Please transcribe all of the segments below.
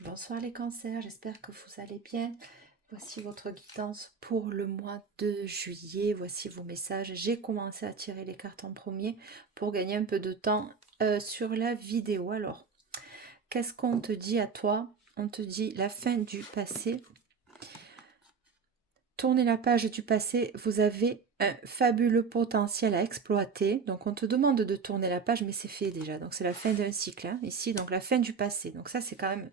bonsoir les cancers, j'espère que vous allez bien. Voici votre guidance pour le mois de juillet, voici vos messages. J'ai commencé à tirer les cartes en premier pour gagner un peu de temps sur la vidéo. Alors, qu'est-ce qu'on te dit à toi? On te dit la fin du passé. Tournez la page du passé, vous avez un fabuleux potentiel à exploiter. Donc on te demande de tourner la page, mais c'est fait déjà. Donc c'est la fin d'un cycle, hein, ici, donc la fin du passé. Donc ça c'est quand même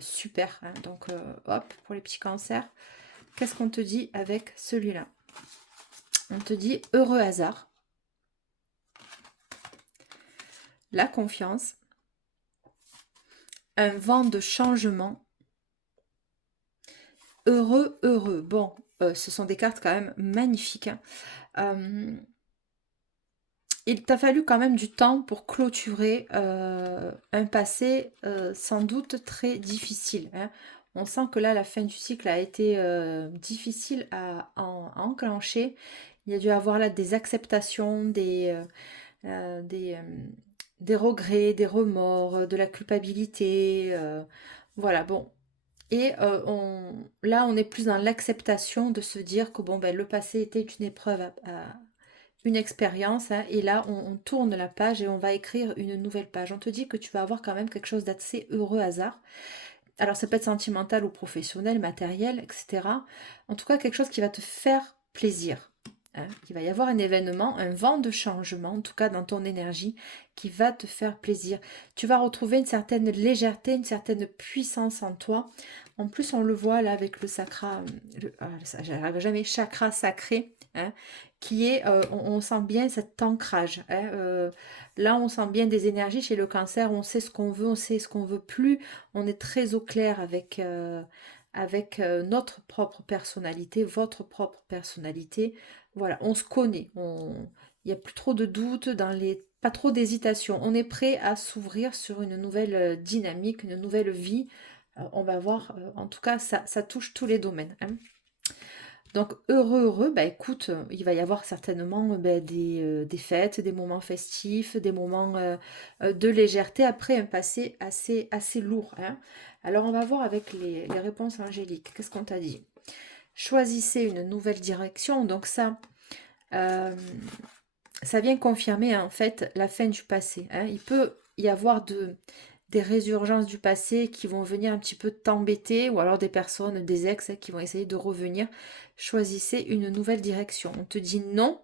super, hein. Donc hop, pour les petits cancers, qu'est-ce qu'on te dit avec celui-là? On te dit heureux hasard, la confiance, un vent de changement, heureux. Bon, ce sont des cartes quand même magnifiques, hein. Il t'a fallu quand même du temps pour clôturer un passé sans doute très difficile, hein. On sent que là, la fin du cycle a été difficile à enclencher. Il y a dû avoir là des acceptations, euh, des, euh, des regrets, des remords, de la culpabilité. Voilà, bon. Et là, on est plus dans l'acceptation de se dire que bon, ben, le passé était une épreuve une expérience, hein, et là on tourne la page et on va écrire une nouvelle page. On te dit que tu vas avoir quand même quelque chose d'assez heureux hasard. Alors ça peut être sentimental ou professionnel, matériel, etc. En tout cas quelque chose qui va te faire plaisir, hein. Il va y avoir un événement, un vent de changement, en tout cas dans ton énergie, qui va te faire plaisir. Tu vas retrouver une certaine légèreté, une certaine puissance en toi. En plus on le voit là avec le sacra, j'arrive jamais, chakra sacré, hein, qui est, on sent bien cet ancrage, hein, là on sent bien des énergies chez le cancer, on sait ce qu'on veut, on sait ce qu'on veut plus, on est très au clair avec notre propre personnalité, votre propre personnalité. Voilà, on se connaît, il n'y a plus trop de doutes, pas trop d'hésitation. On est prêt à s'ouvrir sur une nouvelle dynamique, une nouvelle vie. On va voir, en tout cas, ça touche tous les domaines, hein. Donc heureux, bah écoute, il va y avoir certainement des fêtes, des moments festifs, des moments de légèreté après un passé assez lourd, hein. Alors on va voir avec les réponses angéliques. Qu'est-ce qu'on t'a dit? Choisissez une nouvelle direction. Donc euh, ça vient confirmer en fait la fin du passé, hein. Il peut y avoir des résurgences du passé qui vont venir un petit peu t'embêter, ou alors des personnes, des ex, hein, qui vont essayer de revenir. Choisissez une nouvelle direction. On te dit non,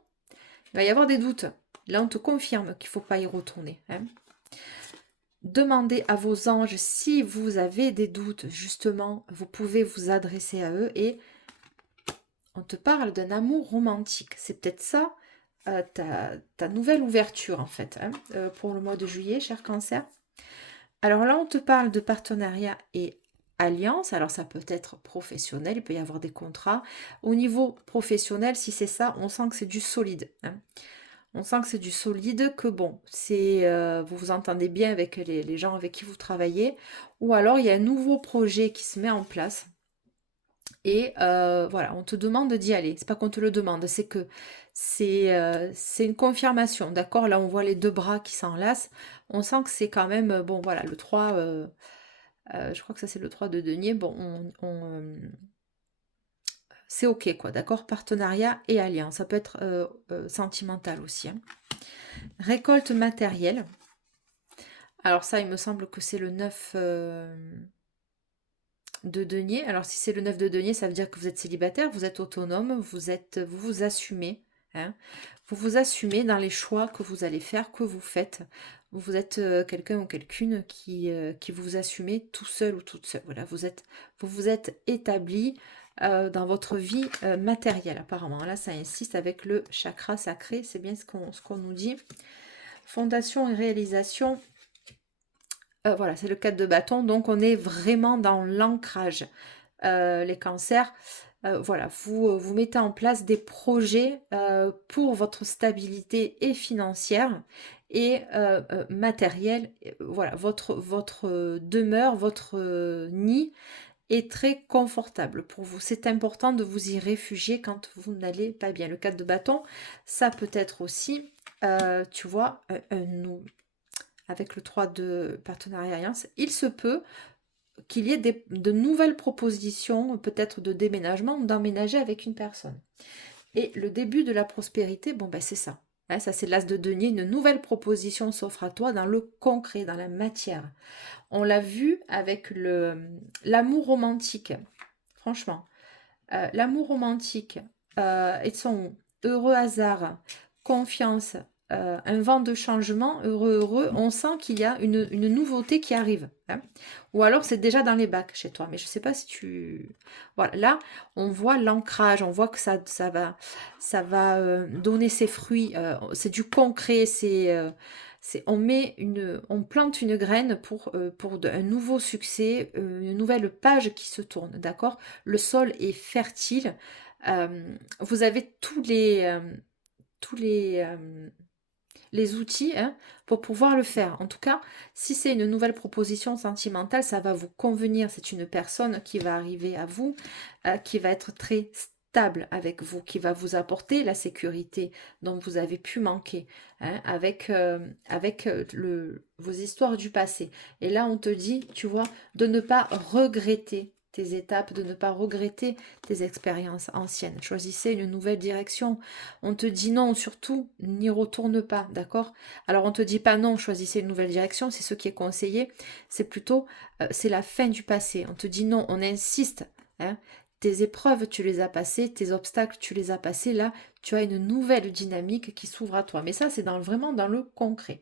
il va y avoir des doutes. Là, on te confirme qu'il ne faut pas y retourner, hein. Demandez à vos anges si vous avez des doutes, justement, vous pouvez vous adresser à eux, et on te parle d'un amour romantique. C'est peut-être ça, ta nouvelle ouverture, en fait, hein, pour le mois de juillet, cher cancer. Alors là, on te parle de partenariat et alliance. Alors ça peut être professionnel, il peut y avoir des contrats. Au niveau professionnel, si c'est ça, on sent que c'est du solide, hein. On sent que c'est du solide, que bon, vous vous entendez bien avec les gens avec qui vous travaillez. Ou alors, il y a un nouveau projet qui se met en place. Et voilà, on te demande d'y aller. C'est pas qu'on te le demande, c'est que c'est une confirmation. D'accord? Là, on voit les deux bras qui s'enlacent. On sent que c'est quand même, bon, voilà, le 3, je crois que ça c'est le 3 de denier. Bon, c'est ok, quoi, d'accord? Partenariat et alliance. Ça peut être sentimental aussi, hein. Récolte matérielle. Alors ça, il me semble que c'est le 9 de denier. Alors si c'est le 9 de denier, ça veut dire que vous êtes célibataire, vous êtes autonome, vous vous assumez, hein. Vous vous assumez dans les choix que vous allez faire, que vous faites. Vous êtes quelqu'un ou quelqu'une qui vous assumez tout seul ou toute seule. Voilà, vous vous êtes établi dans votre vie matérielle, apparemment. Là, ça insiste avec le chakra sacré, c'est bien ce qu'on nous dit. Fondation et réalisation. Voilà, c'est le 4 de bâton, donc on est vraiment dans l'ancrage. Les cancers, voilà, vous mettez en place des projets pour votre stabilité et financière et matérielle. Voilà, votre demeure, votre nid est très confortable pour vous. C'est important de vous y réfugier quand vous n'allez pas bien. Le 4 de bâton, ça peut être aussi, tu vois, avec le 3 de partenariat alliance, il se peut qu'il y ait de nouvelles propositions, peut-être de déménagement ou d'emménager avec une personne. Et le début de la prospérité, bon ben c'est ça. Hein, ça c'est l'as de denier, une nouvelle proposition s'offre à toi dans le concret, dans la matière. On l'a vu avec l'amour romantique. Franchement, l'amour romantique et son heureux hasard, confiance, un vent de changement, heureux, heureux, on sent qu'il y a une nouveauté qui arrive. Hein. Ou alors c'est déjà dans les bacs chez toi, mais je ne sais pas si tu... Voilà, là, on voit l'ancrage, on voit que ça va donner ses fruits, c'est du concret, on plante une graine pour un nouveau succès, une nouvelle page qui se tourne, d'accord? Le sol est fertile. Vous avez tous les outils hein, pour pouvoir le faire. En tout cas, si c'est une nouvelle proposition sentimentale, ça va vous convenir. C'est une personne qui va arriver à vous, qui va être très stable avec vous, qui va vous apporter la sécurité dont vous avez pu manquer hein, avec vos histoires du passé. Et là, on te dit, tu vois, de ne pas regretter tes étapes, de ne pas regretter tes expériences anciennes. Choisissez une nouvelle direction. On te dit non, surtout, n'y retourne pas, d'accord? Alors on te dit pas non, choisissez une nouvelle direction, c'est ce qui est conseillé. C'est plutôt, c'est la fin du passé. On te dit non, on insiste. Hein. Tes épreuves, tu les as passées, tes obstacles, tu les as passés. Là, tu as une nouvelle dynamique qui s'ouvre à toi. Mais ça, c'est vraiment dans le concret.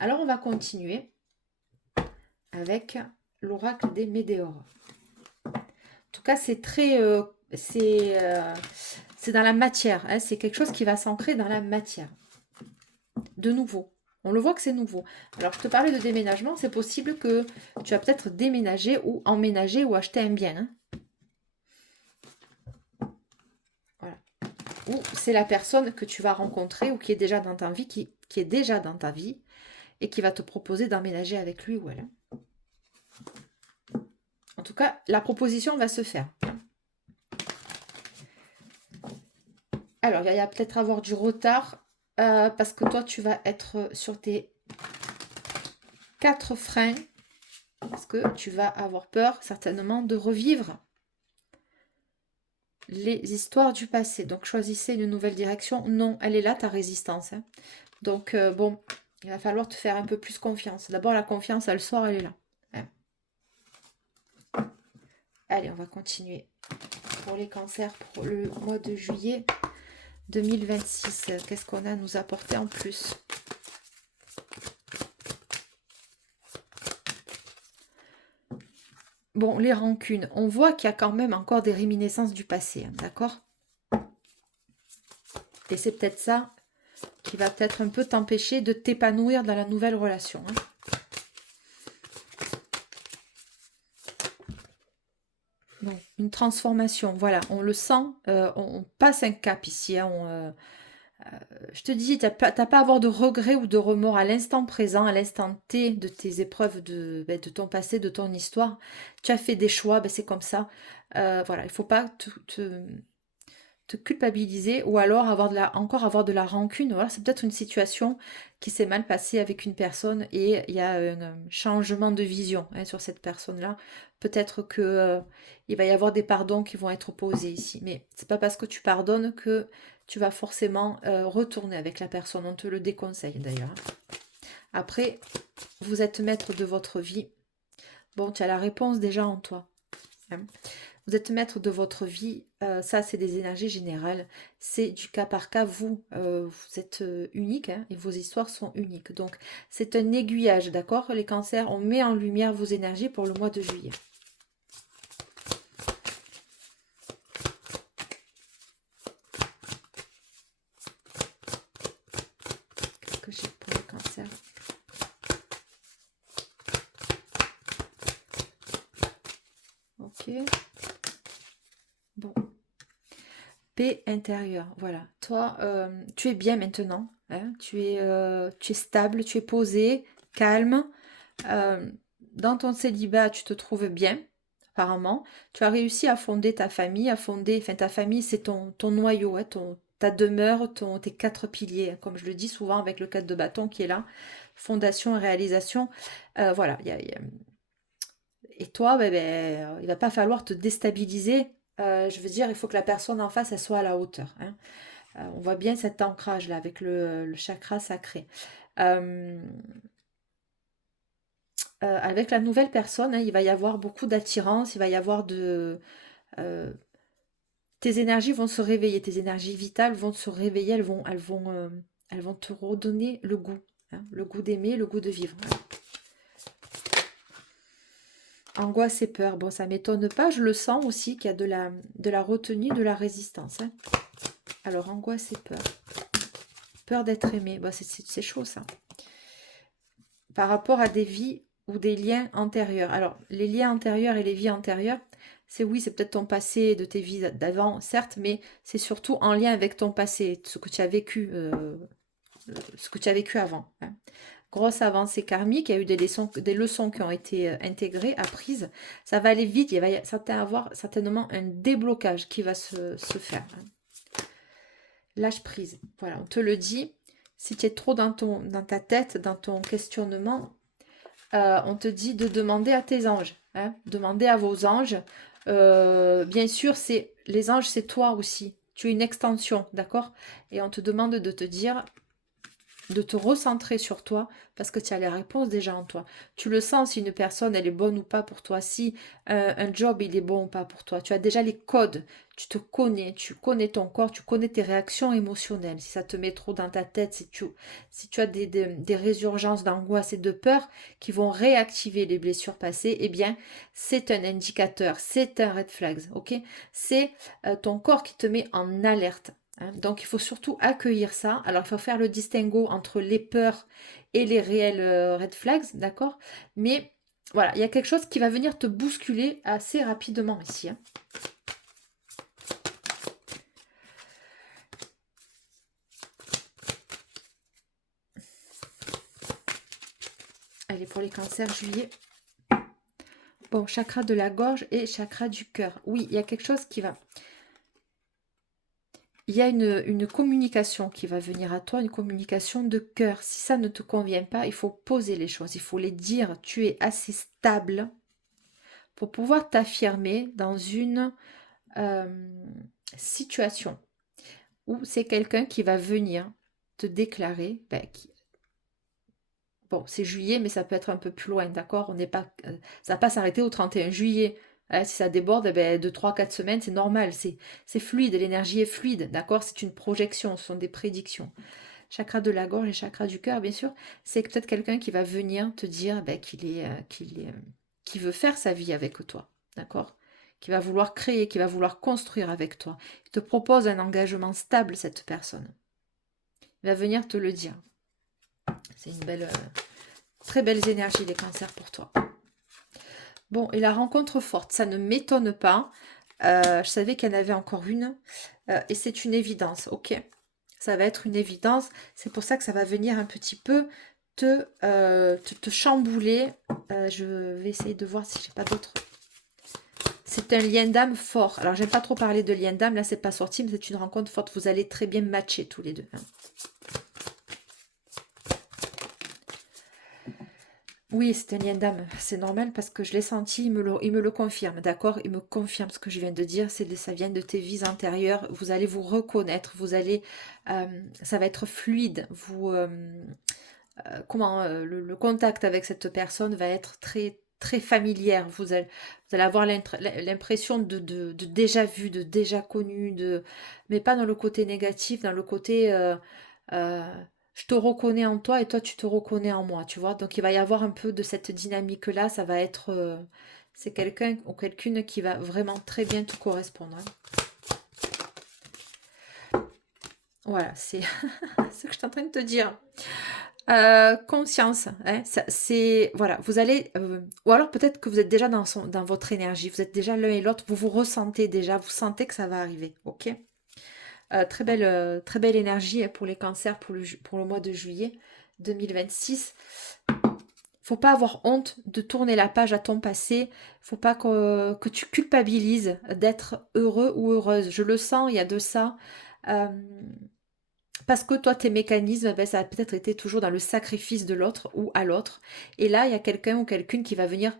Alors on va continuer avec l'oracle des météores. En tout cas, c'est très... c'est dans la matière. Hein, c'est quelque chose qui va s'ancrer dans la matière. De nouveau. On le voit que c'est nouveau. Alors, je te parlais de déménagement. C'est possible que tu as peut-être déménagé ou emménagé ou acheté un bien. Hein. Voilà. Ou c'est la personne que tu vas rencontrer ou qui est déjà dans ta vie, qui est déjà dans ta vie et qui va te proposer d'emménager avec lui ou elle. En tout cas, la proposition va se faire. Alors, il y a peut-être avoir du retard parce que toi, tu vas être sur tes 4 freins parce que tu vas avoir peur certainement de revivre les histoires du passé. Donc, choisissez une nouvelle direction. Non, elle est là, ta résistance. Hein. Donc, bon, il va falloir te faire un peu plus confiance. D'abord, la confiance, elle sort, elle est là. Hein. Allez, on va continuer pour les cancers pour le mois de juillet 2026. Qu'est-ce qu'on a à nous apporter en plus ? Bon, les rancunes, on voit qu'il y a quand même encore des réminiscences du passé, hein, d'accord? Et c'est peut-être ça qui va peut-être un peu t'empêcher de t'épanouir dans la nouvelle relation. Hein. Bon, une transformation, voilà, on le sent, on passe un cap ici. Hein, je te dis, tu n'as pas à avoir de regrets ou de remords à l'instant présent, à l'instant T de tes épreuves de ton passé, de ton histoire. Tu as fait des choix, c'est comme ça. Voilà, il ne faut pas te culpabiliser ou alors encore avoir de la rancune. Voilà, c'est peut-être une situation qui s'est mal passée avec une personne et il y a un changement de vision hein, sur cette personne-là. Peut-être que il va y avoir des pardons qui vont être posés ici. Mais c'est pas parce que tu pardonnes que tu vas forcément retourner avec la personne. On te le déconseille d'ailleurs. Après, vous êtes maître de votre vie. Bon, tu as la réponse déjà en toi. Hein. Vous êtes maître de votre vie, ça c'est des énergies générales, c'est du cas par cas, vous êtes unique hein, et vos histoires sont uniques. Donc c'est un aiguillage, d'accord? Les cancers, on met en lumière vos énergies pour le mois de juillet. Qu'est-ce que j'ai pour les cancers? Ok. Bon. Paix intérieure, voilà. Toi, tu es bien maintenant. Hein, tu es stable, tu es posé, calme. Dans ton célibat, tu te trouves bien, apparemment. Tu as réussi à fonder ta famille, enfin ta famille, c'est ton noyau, hein, ta demeure, tes 4 piliers, hein, comme je le dis souvent avec le 4 de bâton qui est là. Fondation et réalisation. Voilà, et toi, il va pas falloir te déstabiliser. Je veux dire, il faut que la personne en face, elle soit à la hauteur, hein. On voit bien cet ancrage là avec le chakra sacré. Euh, avec la nouvelle personne, hein, il va y avoir beaucoup d'attirance, il va y avoir euh, tes énergies vont se réveiller, tes énergies vitales vont se réveiller, elles vont te redonner le goût, hein, le goût d'aimer, le goût de vivre, hein. Angoisse et peur, bon, ça m'étonne pas, je le sens aussi qu'il y a de la retenue, de la résistance, hein. Alors, angoisse et peur. Peur d'être aimé, bon, c'est chaud ça. Par rapport à des vies ou des liens antérieurs. Alors, les liens antérieurs et les vies antérieures, c'est peut-être ton passé de tes vies d'avant, certes, mais c'est surtout en lien avec ton passé, ce que tu as vécu, ce que tu as vécu avant, hein. Grosse avancée karmique, il y a eu des leçons qui ont été intégrées, apprises. Ça va aller vite, il va y avoir certainement un déblocage qui va se faire, hein. Lâche prise, voilà, on te le dit. Si tu es trop dans ta tête, dans ton questionnement, on te dit de demander à tes anges, hein, demander à vos anges. Bien sûr, les anges, c'est toi aussi. Tu es une extension, d'accord? Et on te demande de te dire, de te recentrer sur toi parce que tu as les réponses déjà en toi. Tu le sens si une personne elle est bonne ou pas pour toi, si un job il est bon ou pas pour toi. Tu as déjà les codes, tu connais ton corps, tu connais tes réactions émotionnelles. Si ça te met trop dans ta tête, si tu as des résurgences d'angoisse et de peur qui vont réactiver les blessures passées, eh bien c'est un indicateur, c'est un red flag, ok? C'est ton corps qui te met en alerte. Hein. Donc il faut surtout accueillir ça. Alors il faut faire le distinguo entre les peurs et les réels red flags, d'accord? Mais voilà, il y a quelque chose qui va venir te bousculer assez rapidement ici, hein. Allez, pour les cancers, juillet. Bon, chakra de la gorge et chakra du cœur. Oui, il y a quelque chose qui va... Il y a une communication qui va venir à toi, une communication de cœur. Si ça ne te convient pas, il faut poser les choses, il faut les dire. Tu es assez stable pour pouvoir t'affirmer dans une situation où c'est quelqu'un qui va venir te déclarer, bon, c'est juillet, mais ça peut être un peu plus loin, d'accord? On n'est pas, ça va pas s'arrêter au 31 juillet. Si ça déborde, de 3-4 semaines, c'est normal, c'est fluide, l'énergie est fluide, d'accord? C'est une projection, ce sont des prédictions. Chakra de la gorge et chakra du cœur, bien sûr, c'est peut-être quelqu'un qui va venir te dire qu'il veut faire sa vie avec toi, d'accord? Qui va vouloir créer, qui va vouloir construire avec toi. Il te propose un engagement stable, cette personne. Il va venir te le dire. C'est une belle, très belles énergies, les cancers pour toi. Bon, et la rencontre forte, ça ne m'étonne pas. Je savais qu'il y en avait encore une. Et c'est une évidence, ok? Ça va être une évidence. C'est pour ça que ça va venir un petit peu te chambouler. Je vais essayer de voir si j'ai pas d'autres. C'est un lien d'âme fort. Alors, j'aime pas trop parler de lien d'âme. Là, c'est pas sorti, mais c'est une rencontre forte. Vous allez très bien matcher tous les deux, hein. Oui, c'est un lien d'âme. C'est normal parce que je l'ai senti. Il me le confirme, d'accord? Il me confirme ce que je viens de dire. Ça vient de tes vies antérieures. Vous allez vous reconnaître. Ça va être fluide. Le contact avec cette personne va être très très familière. Vous allez avoir l'impression de déjà vu, de déjà connu, mais pas dans le côté négatif, dans le côté euh, je te reconnais en toi et toi tu te reconnais en moi, tu vois. Donc il va y avoir un peu de cette dynamique-là. Ça va être c'est quelqu'un ou quelqu'une qui va vraiment très bien te correspondre, hein. Voilà, c'est ce que je suis en train de te dire. Conscience, hein, c'est voilà, vous allez ou alors peut-être que vous êtes déjà dans votre énergie, vous êtes déjà l'un et l'autre, vous vous ressentez déjà, vous sentez que ça va arriver, ok? Très belle énergie, hein, pour les cancers pour le mois de juillet 2026. Faut pas avoir honte de tourner la page à ton passé. Faut pas que tu culpabilises d'être heureux ou heureuse. Je le sens, il y a de ça. Euh, Parce que toi, tes mécanismes, ça a peut-être été toujours dans le sacrifice de l'autre ou à l'autre. Et là, il y a quelqu'un ou quelqu'une qui va venir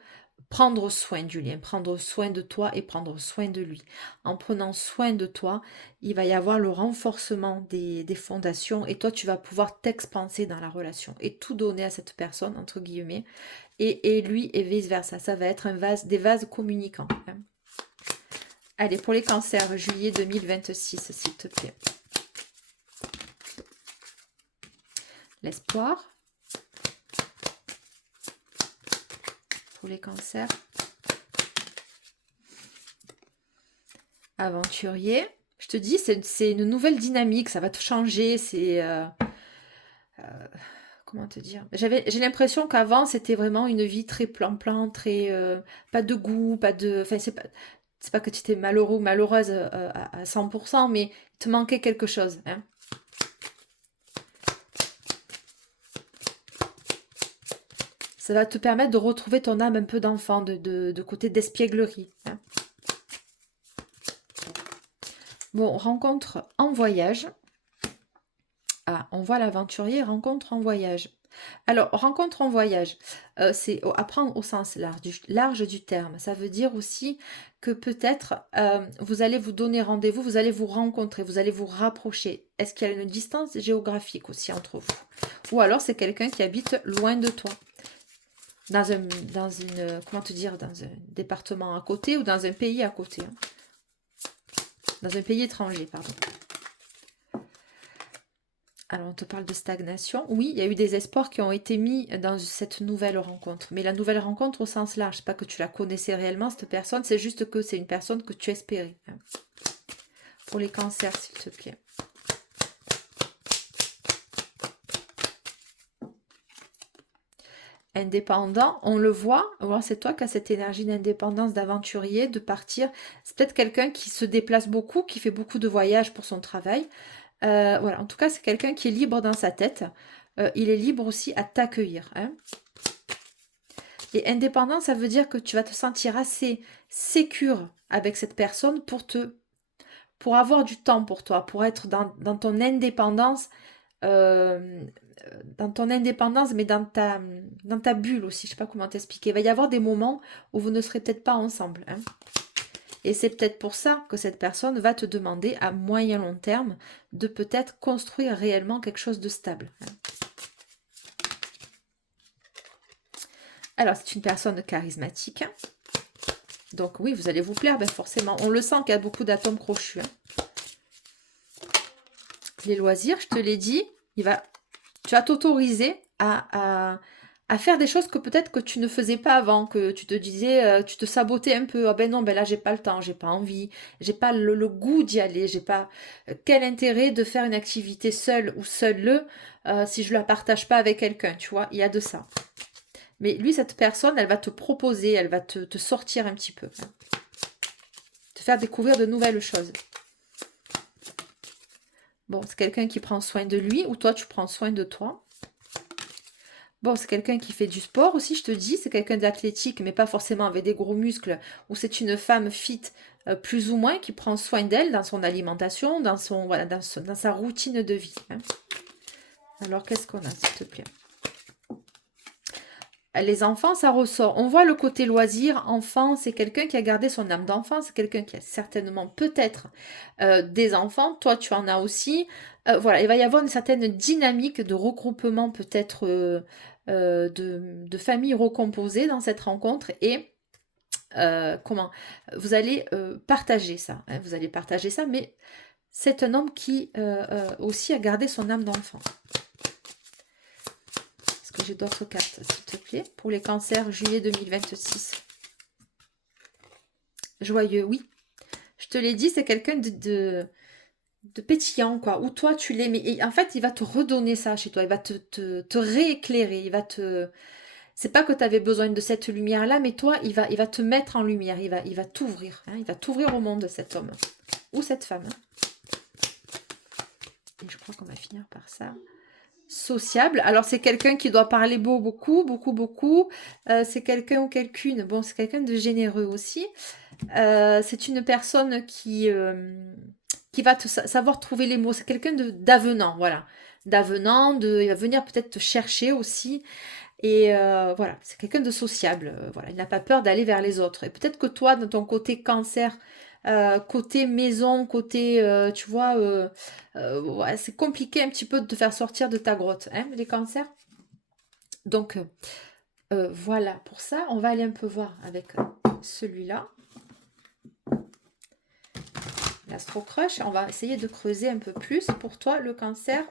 prendre soin du lien, prendre soin de toi et prendre soin de lui. En prenant soin de toi, il va y avoir le renforcement des fondations et toi, tu vas pouvoir t'expanser dans la relation et tout donner à cette personne, entre guillemets, et lui et vice-versa. Ça va être des vases communicants. Hein. Allez, pour les cancers, juillet 2026, s'il te plaît. L'espoir. Pour les cancers. Aventurier. Je te dis, c'est une nouvelle dynamique, ça va te changer, c'est... comment te dire? J'ai l'impression qu'avant, c'était vraiment une vie très plan-plan, très... pas de goût, pas de... Enfin, c'est pas que tu étais malheureux ou malheureuse à 100%, mais il te manquait quelque chose. Hein. Ça va te permettre de retrouver ton âme un peu d'enfant, de côté d'espièglerie. Hein. Bon, rencontre en voyage. Ah, on voit l'aventurier, rencontre en voyage. Alors, rencontre en voyage, c'est apprendre au sens large du terme. Ça veut dire aussi que peut-être vous allez vous donner rendez-vous, vous allez vous rencontrer, vous allez vous rapprocher. Est-ce qu'il y a une distance géographique aussi entre vous? Ou alors c'est quelqu'un qui habite loin de toi, comment te dire, dans un département à côté ou dans un pays à côté. Hein. Dans un pays étranger, pardon. Alors, on te parle de stagnation. Oui, il y a eu des espoirs qui ont été mis dans cette nouvelle rencontre. Mais la nouvelle rencontre au sens large, c'est pas que tu la connaissais réellement, cette personne, c'est juste que c'est une personne que tu espérais. Hein. Pour les cancers, s'il te plaît. Indépendant, on le voit, alors c'est toi qui as cette énergie d'indépendance, d'aventurier, de partir. C'est peut-être quelqu'un qui se déplace beaucoup, qui fait beaucoup de voyages pour son travail. Voilà, en tout cas, c'est quelqu'un qui est libre dans sa tête. Il est libre aussi à t'accueillir. Hein. Et indépendant, ça veut dire que tu vas te sentir assez sécure avec cette personne pour avoir du temps pour toi, pour être dans ton indépendance, mais dans ta bulle aussi. Je sais pas comment t'expliquer. Il va y avoir des moments où vous ne serez peut-être pas ensemble. Hein. Et c'est peut-être pour ça que cette personne va te demander à moyen long terme de peut-être construire réellement quelque chose de stable. Alors, c'est une personne charismatique. Donc oui, vous allez vous plaire, ben forcément. On le sent qu'il y a beaucoup d'atomes crochus. Hein. Les loisirs, je te l'ai dit, tu vas t'autoriser à faire des choses que peut-être que tu ne faisais pas avant, que tu te disais, tu te sabotais un peu. Ah ben non, ben là j'ai pas le temps, j'ai pas envie, j'ai pas le goût d'y aller, j'ai pas quel intérêt de faire une activité seule ou seule si je la partage pas avec quelqu'un, tu vois, il y a de ça. Mais lui, cette personne, elle va te proposer, elle va te sortir un petit peu, hein, te faire découvrir de nouvelles choses. Bon, c'est quelqu'un qui prend soin de lui ou toi tu prends soin de toi. Bon, c'est quelqu'un qui fait du sport aussi, je te dis. C'est quelqu'un d'athlétique, mais pas forcément avec des gros muscles. Ou c'est une femme fit, plus ou moins, qui prend soin d'elle dans son alimentation, dans sa routine de vie. Hein. Alors, qu'est-ce qu'on a, s'il te plaît? Les enfants, ça ressort. On voit le côté loisir. Enfant, c'est quelqu'un qui a gardé son âme d'enfant. C'est quelqu'un qui a certainement peut-être des enfants. Toi, tu en as aussi. Voilà, il va y avoir une certaine dynamique de regroupement peut-être de familles recomposées dans cette rencontre. Et comment vous allez partager ça. Hein, vous allez partager ça, mais c'est un homme qui aussi a gardé son âme d'enfant. Que j'ai d'autres cartes, s'il te plaît. Pour les cancers, juillet 2026. Joyeux, oui. Je te l'ai dit, c'est quelqu'un de pétillant, quoi. Ou toi, tu l'aimes. Et en fait, il va te redonner ça chez toi. Il va te rééclairer. Il va te... C'est pas que tu avais besoin de cette lumière-là, mais toi, il va te mettre en lumière. Il va t'ouvrir. Hein. Il va t'ouvrir au monde, cet homme. Ou cette femme. Et je crois qu'on va finir par ça. Sociable. Alors, c'est quelqu'un qui doit parler beaucoup. C'est quelqu'un ou quelqu'une. Bon, c'est quelqu'un de généreux aussi. C'est une personne qui va savoir trouver les mots. C'est quelqu'un d'avenant, voilà. D'avenant, il va venir peut-être te chercher aussi. Et voilà, c'est quelqu'un de sociable. Voilà, il n'a pas peur d'aller vers les autres. Et peut-être que toi, dans ton côté cancer, côté maison, côté, tu vois, ouais, c'est compliqué un petit peu de te faire sortir de ta grotte, hein, les cancers. Donc, voilà, pour ça, on va aller un peu voir avec celui-là, l'Astro Crush. On va essayer de creuser un peu plus pour toi, le cancer,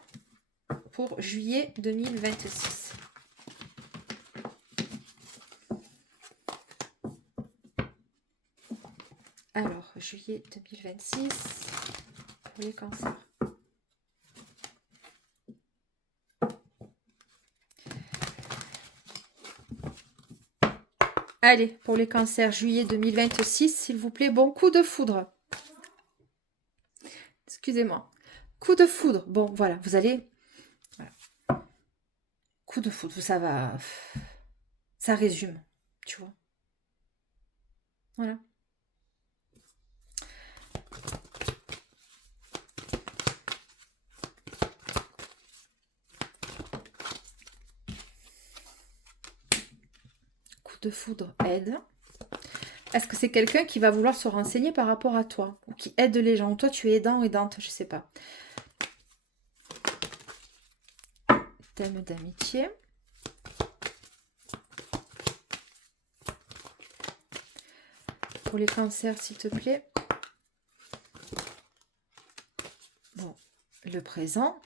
pour juillet 2026. Alors, juillet 2026, pour les cancers. Allez, pour les cancers, juillet 2026, s'il vous plaît, bon coup de foudre. Excusez-moi. Coup de foudre. Bon, voilà, vous allez... Voilà. Coup de foudre, ça va... Ça résume, tu vois. Voilà. Coup de foudre aide. Est-ce que c'est quelqu'un qui va vouloir se renseigner par rapport à toi ou qui aide les gens? Toi, tu es aidant ou aidante, je sais pas. Thème d'amitié. Pour les cancers, s'il te plaît. Bon, le présent.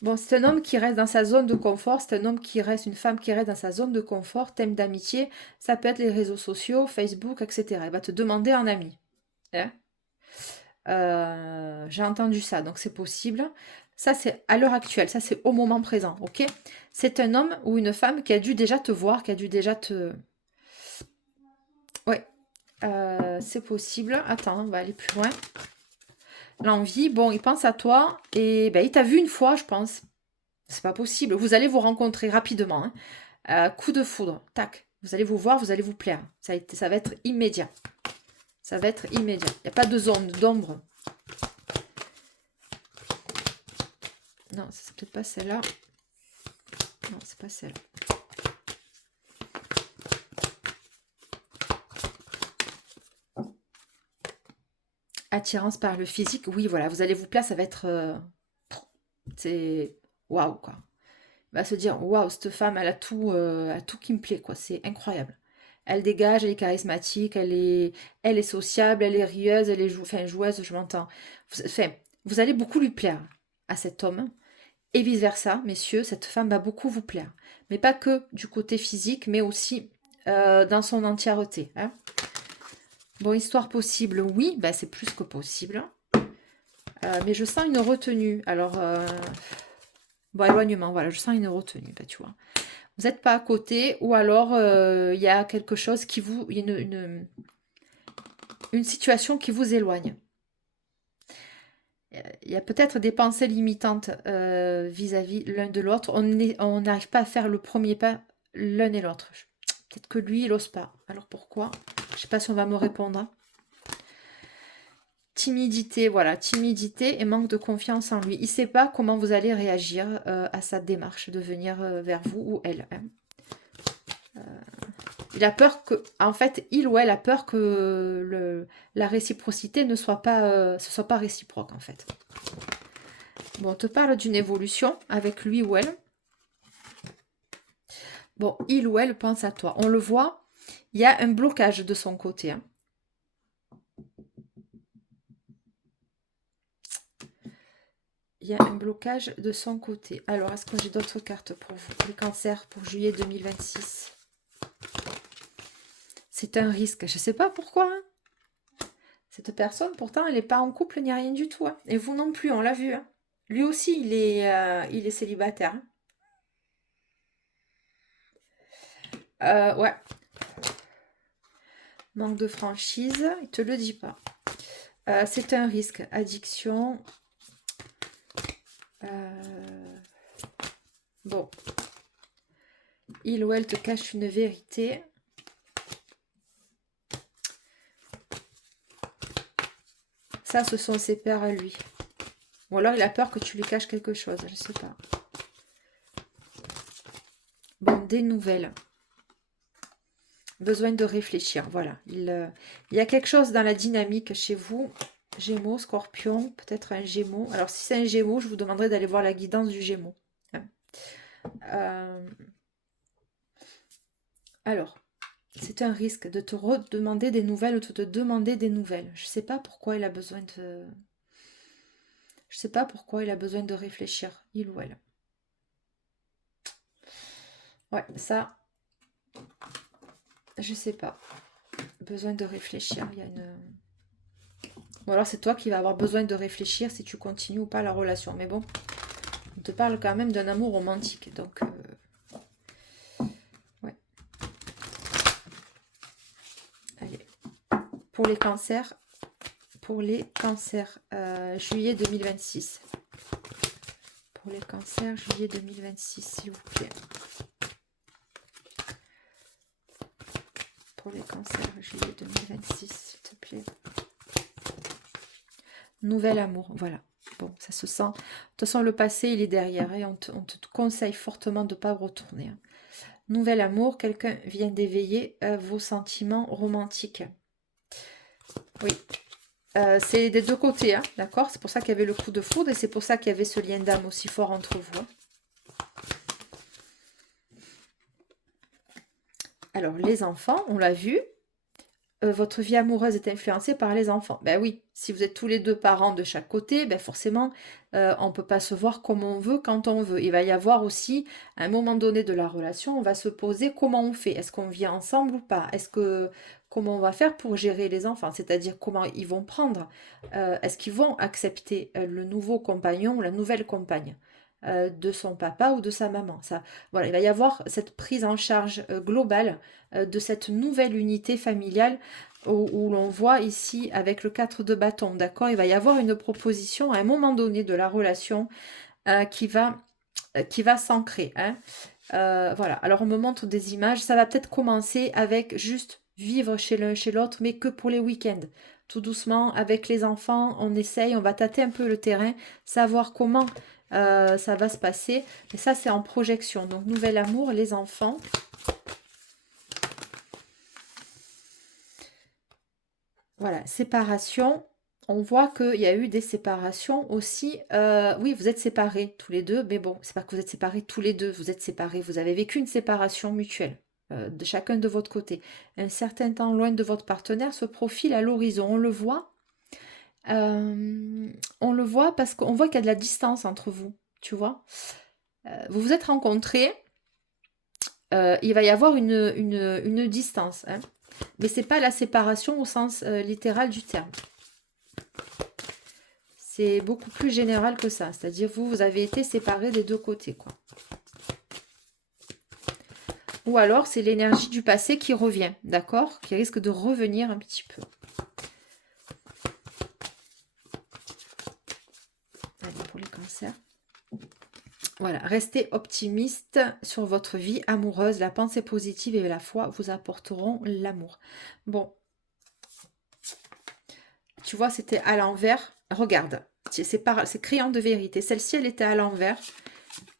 Bon, c'est un homme qui reste dans sa zone de confort, c'est un homme qui reste, une femme qui reste dans sa zone de confort, thème d'amitié, ça peut être les réseaux sociaux, Facebook, etc. Elle va te demander un ami. Hein, j'ai entendu ça, donc c'est possible. Ça, c'est à l'heure actuelle, ça, c'est au moment présent, ok? C'est un homme ou une femme qui a dû déjà te voir, qui a dû déjà te... Ouais, c'est possible. Attends, on va aller plus loin. L'envie, bon, il pense à toi et ben, il t'a vu une fois, je pense. C'est pas possible. Vous allez vous rencontrer rapidement. Hein. Coup de foudre. Tac. Vous allez vous voir, vous allez vous plaire. Ça va être immédiat. Ça va être immédiat. Il n'y a pas de zone d'ombre. Non, c'est peut-être pas celle-là. Non, c'est pas celle-là. Attirance par le physique. Oui, voilà. Vous allez vous plaire. Ça va être... c'est... Waouh, quoi. Va se dire, waouh, cette femme, elle a tout qui me plaît, quoi. C'est incroyable. Elle dégage, elle est charismatique, elle est sociable, elle est rieuse, elle est joueuse, je m'entends. Enfin, vous allez beaucoup lui plaire à cet homme. Et vice-versa, messieurs, cette femme va beaucoup vous plaire. Mais pas que du côté physique, mais aussi dans son entièreté. Hein. Bon, histoire possible, oui, ben, c'est plus que possible. Mais je sens une retenue. Alors... Bon, éloignement, voilà, je sens une retenue, bah, tu vois. Vous n'êtes pas à côté, ou alors il y a quelque chose qui vous... une situation qui vous éloigne. Il y a peut-être des pensées limitantes vis-à-vis l'un de l'autre. On n'arrive pas à faire le premier pas l'un et l'autre. Peut-être que lui, il n'ose pas. Alors pourquoi? Je ne sais pas si on va me répondre. Hein. Timidité, voilà, timidité et manque de confiance en lui. Il ne sait pas comment vous allez réagir à sa démarche de venir vers vous ou elle. Hein. Il a peur que, en fait, il ou elle a peur que la réciprocité ne soit pas, ce soit pas réciproque, en fait. Bon, on te parle d'une évolution avec lui ou elle. Bon, il ou elle pense à toi. On le voit, il y a un blocage de son côté. Hein. Il y a un blocage de son côté. Alors, est-ce que j'ai d'autres cartes pour vous? Les cancers pour juillet 2026. C'est un risque. Je ne sais pas pourquoi. Hein. Cette personne, pourtant, elle n'est pas en couple ni rien du tout. Hein. Et vous non plus, on l'a vu. Hein. Lui aussi, il est célibataire. Ouais. Manque de franchise, il te le dit pas. C'est un risque. Addiction. Bon. Il ou elle te cache une vérité. Ça, ce sont ses peurs à lui. Ou alors il a peur que tu lui caches quelque chose, je sais pas. Bon, des nouvelles. Besoin de réfléchir, voilà. Il y a quelque chose dans la dynamique chez vous. Gémeaux, Scorpion, peut-être un Gémeaux. Alors, si c'est un Gémeaux, je vous demanderai d'aller voir la guidance du Gémeaux. Hein. Alors, c'est un risque de te redemander des nouvelles ou de te demander des nouvelles. Je ne sais pas pourquoi il a besoin de... Je sais pas pourquoi il a besoin de réfléchir, il ou elle. Ouais, ça, je sais pas. Besoin de réfléchir, il y a une... Ou alors c'est toi qui vas avoir besoin de réfléchir si tu continues ou pas la relation. Mais bon, on te parle quand même d'un amour romantique, donc... ouais. Allez. Pour les cancers, juillet 2026. Pour les cancers, juillet 2026, s'il vous plaît. Pour les cancers, juillet 2026, s'il te plaît. Nouvel amour, voilà. Bon, ça se sent. De toute façon, le passé, il est derrière. Et on te conseille fortement de ne pas retourner. Nouvel amour, quelqu'un vient d'éveiller vos sentiments romantiques. Oui. C'est des deux côtés, hein, d'accord? C'est pour ça qu'il y avait le coup de foudre et c'est pour ça qu'il y avait ce lien d'âme aussi fort entre vous. Alors, les enfants, on l'a vu, votre vie amoureuse est influencée par les enfants. Ben oui, si vous êtes tous les deux parents de chaque côté, ben forcément, on ne peut pas se voir comme on veut, quand on veut. Il va y avoir aussi, à un moment donné de la relation, on va se poser comment on fait. Est-ce qu'on vit ensemble ou pas? Comment on va faire pour gérer les enfants? C'est-à-dire comment ils vont prendre? Est-ce qu'ils vont accepter le nouveau compagnon ou la nouvelle compagne? De son papa ou de sa maman. Ça, voilà, il va y avoir cette prise en charge globale de cette nouvelle unité familiale où l'on voit ici avec le 4 de bâton, d'accord? Il va y avoir une proposition à un moment donné de la relation qui va s'ancrer. Hein. Voilà, alors on me montre des images, ça va peut-être commencer avec juste vivre chez l'un chez l'autre, mais que pour les week-ends. Tout doucement, avec les enfants, on essaye, on va tâter un peu le terrain, savoir comment ça va se passer. Et ça, c'est en projection. Donc, nouvel amour, les enfants. Voilà, séparation. On voit qu'il y a eu des séparations aussi. Oui, vous êtes séparés tous les deux, mais bon, c'est pas que vous êtes séparés tous les deux, vous êtes séparés, vous avez vécu une séparation mutuelle de chacun de votre côté. Un certain temps loin de votre partenaire se profile à l'horizon, on le voit. On le voit parce qu'on voit qu'il y a de la distance entre vous, tu vois. Vous vous êtes rencontrés, il va y avoir une distance, hein. Mais c'est pas la séparation au sens littéral du terme. C'est beaucoup plus général que ça. C'est-à-dire vous avez été séparés des deux côtés, quoi. Ou alors c'est l'énergie du passé qui revient, d'accord? Qui risque de revenir un petit peu. Allez, pour les cancers. Voilà, restez optimiste sur votre vie amoureuse. La pensée positive et la foi vous apporteront l'amour. Bon. Tu vois, c'était à l'envers. Regarde, c'est crayon de vérité. Celle-ci, elle était à l'envers.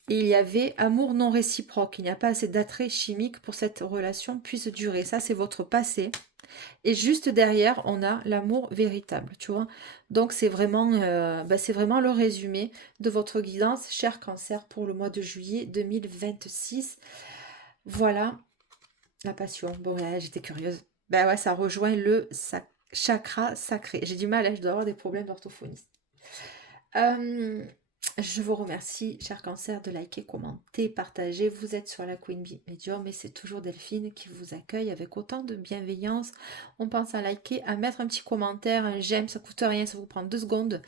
Et il y avait amour non réciproque. Il n'y a pas assez d'attrait chimique pour cette relation puisse durer. Ça, c'est votre passé. Et juste derrière, on a l'amour véritable, tu vois. Donc, c'est vraiment le résumé de votre guidance, cher cancer, pour le mois de juillet 2026. Voilà, la passion. Bon, ouais, j'étais curieuse. Ben ouais, ça rejoint le chakra sacré. J'ai du mal, hein, je dois avoir des problèmes d'orthophonie. Je vous remercie, cher cancer, de liker, commenter, partager. Vous êtes sur la Queen Bee Medium et c'est toujours Delphine qui vous accueille avec autant de bienveillance. On pense à liker, à mettre un petit commentaire, un j'aime, ça coûte rien, ça vous prend 2 secondes.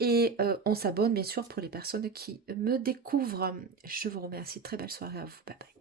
Et on s'abonne bien sûr pour les personnes qui me découvrent. Je vous remercie, très belle soirée à vous, bye bye.